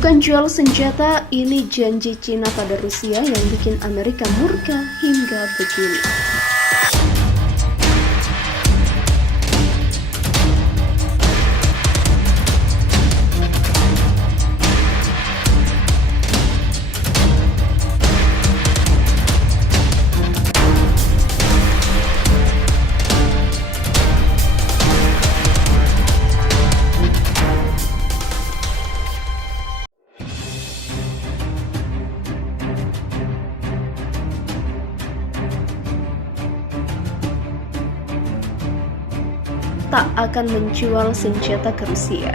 Bukan jual senjata, ini janji Cina pada Rusia yang bikin Amerika murka hingga begini. Tak akan menjual senjata ke Rusia.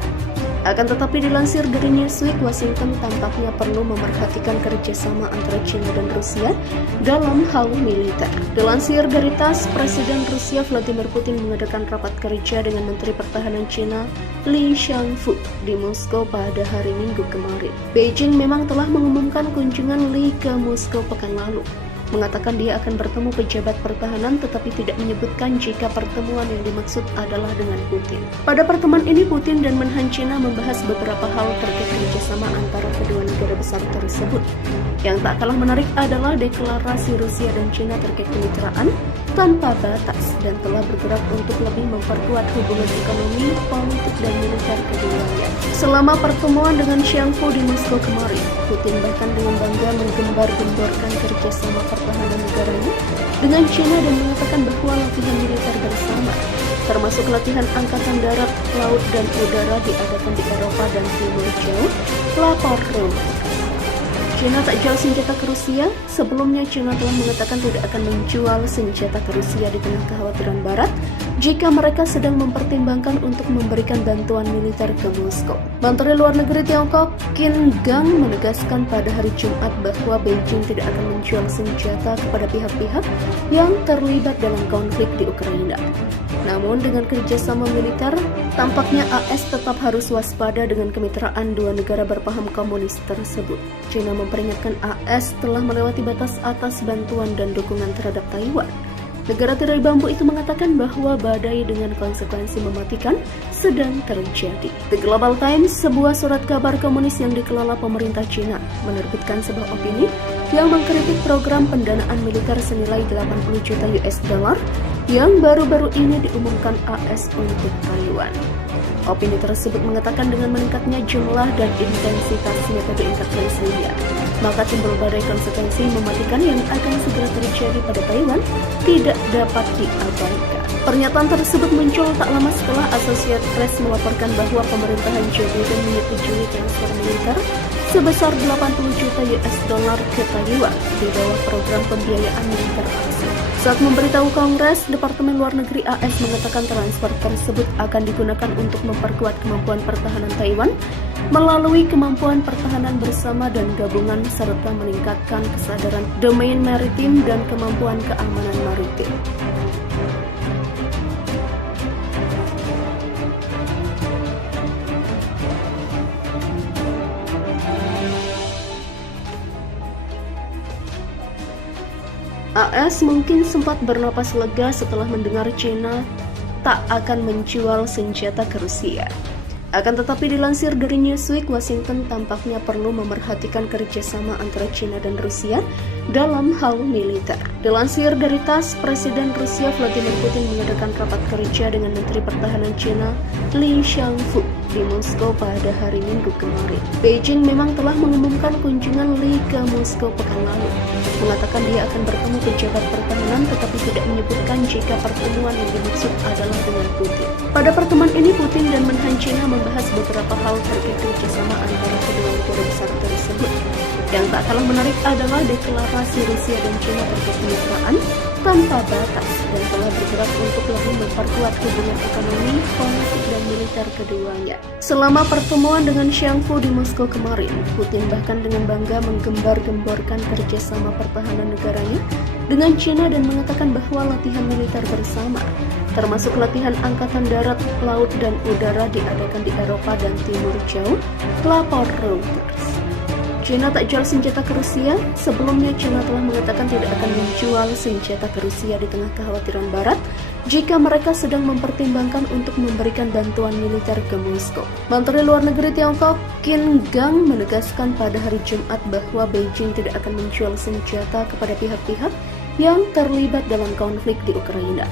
Akan tetapi dilansir dari Newsweek, Washington tampaknya perlu memerhatikan kerjasama antara China dan Rusia dalam hal militer. Dilansir dari TASS, Presiden Rusia Vladimir Putin mengadakan rapat kerja dengan Menteri Pertahanan China Li Shangfu di Moskow pada hari Minggu kemarin. Beijing memang telah mengumumkan kunjungan Li ke Moskow pekan lalu, mengatakan dia akan bertemu pejabat pertahanan tetapi tidak menyebutkan jika pertemuan yang dimaksud adalah dengan Putin. Pada pertemuan ini, Putin dan Menhan China membahas beberapa hal terkait kerjasama antara kedua negara besar tersebut. Yang tak kalah menarik adalah deklarasi Rusia dan China terkait kemitraan tanpa batas dan telah bergerak untuk lebih memperkuat hubungan ekonomi, politik, dan militer keduanya. Selama pertemuan dengan Shangfu di Moskow kemarin, Putin bahkan dengan bangga menggembar-gemborkan kerjasama pertahanan negaranya dengan China dan mengatakan bahwa latihan militer bersama, termasuk latihan angkatan darat, laut, dan udara diadakan di Eropa dan Timur Jauh, lapor Reuters. China tak jual senjata ke Rusia. Sebelumnya, China telah mengatakan tidak akan menjual senjata ke Rusia di tengah kekhawatiran Barat jika mereka sedang mempertimbangkan untuk memberikan bantuan militer ke Moskow. Menteri Luar Negeri Tiongkok Qin Gang menegaskan pada hari Jumat bahwa Beijing tidak akan menjual senjata kepada pihak-pihak yang terlibat dalam konflik di Ukraina. Namun dengan kerjasama militer, tampaknya AS tetap harus waspada dengan kemitraan dua negara berpaham komunis tersebut. China memperingatkan AS telah melewati batas atas bantuan dan dukungan terhadap Taiwan. Negara tirai bambu itu mengatakan bahwa badai dengan konsekuensi mematikan sedang terjadi. The Global Times, sebuah surat kabar komunis yang dikelola pemerintah China, menerbitkan sebuah opini yang mengkritik program pendanaan militer senilai 80 juta US dollar yang baru-baru ini diumumkan AS untuk Taiwan. Opini tersebut mengatakan dengan meningkatnya jumlah dan intensitas metode intervensinya, maka timbul badai konsekuensi mematikan yang akan segera terjadi pada Taiwan tidak dapat diabaikan. Pernyataan tersebut muncul tak lama setelah Associated Press melaporkan bahwa pemerintahan Joe Biden menyetujui transfer militer sebesar 80 juta US dollar ke Taiwan di bawah program pembiayaan militer ASEAN. Saat memberitahu Kongres, Departemen Luar Negeri AS mengatakan transfer tersebut akan digunakan untuk memperkuat kemampuan pertahanan Taiwan melalui kemampuan pertahanan bersama dan gabungan serta meningkatkan kesadaran domain maritim dan kemampuan keamanan maritim. AS mungkin sempat bernapas lega setelah mendengar China tak akan menjual senjata ke Rusia. Akan tetapi dilansir dari Newsweek, Washington tampaknya perlu memerhatikan kerjasama antara China dan Rusia dalam hal militer. Dilansir dari TASS, Presiden Rusia Vladimir Putin mengadakan rapat kerja dengan Menteri Pertahanan China Li Shangfu di Moskow pada hari Minggu kemarin. Beijing memang telah mengumumkan kunjungan Li ke Moskow pekan lalu, mengatakan dia akan bertemu pejabat pertahanan tetapi tidak menyebutkan jika pertemuan yang dimaksud adalah dengan Putin. Pada pertemuan ini, Putin dan Menhan China membahas beberapa hal terkait kerjasama antara kedua negara besar tersebut. Yang tak kalah menarik adalah deklarasi Rusia dan China terkait kemitraan tanpa batas dan telah bergerak untuk lebih memperkuat hubungan ekonomi, politik, dan militer keduanya. Selama pertemuan dengan Shangfu di Moskow kemarin, Putin bahkan dengan bangga menggembar-gemborkan kerjasama pertahanan negaranya dengan China dan mengatakan bahwa latihan militer bersama, termasuk latihan angkatan darat, laut, dan udara diadakan di Eropa dan Timur Jauh, lapor Reuters. China tak jual senjata ke Rusia. Sebelumnya, China telah mengatakan tidak akan menjual senjata ke Rusia di tengah kekhawatiran Barat jika mereka sedang mempertimbangkan untuk memberikan bantuan militer ke Moskow. Menteri Luar Negeri Tiongkok Qin Gang menegaskan pada hari Jumat bahwa Beijing tidak akan menjual senjata kepada pihak-pihak yang terlibat dalam konflik di Ukraina.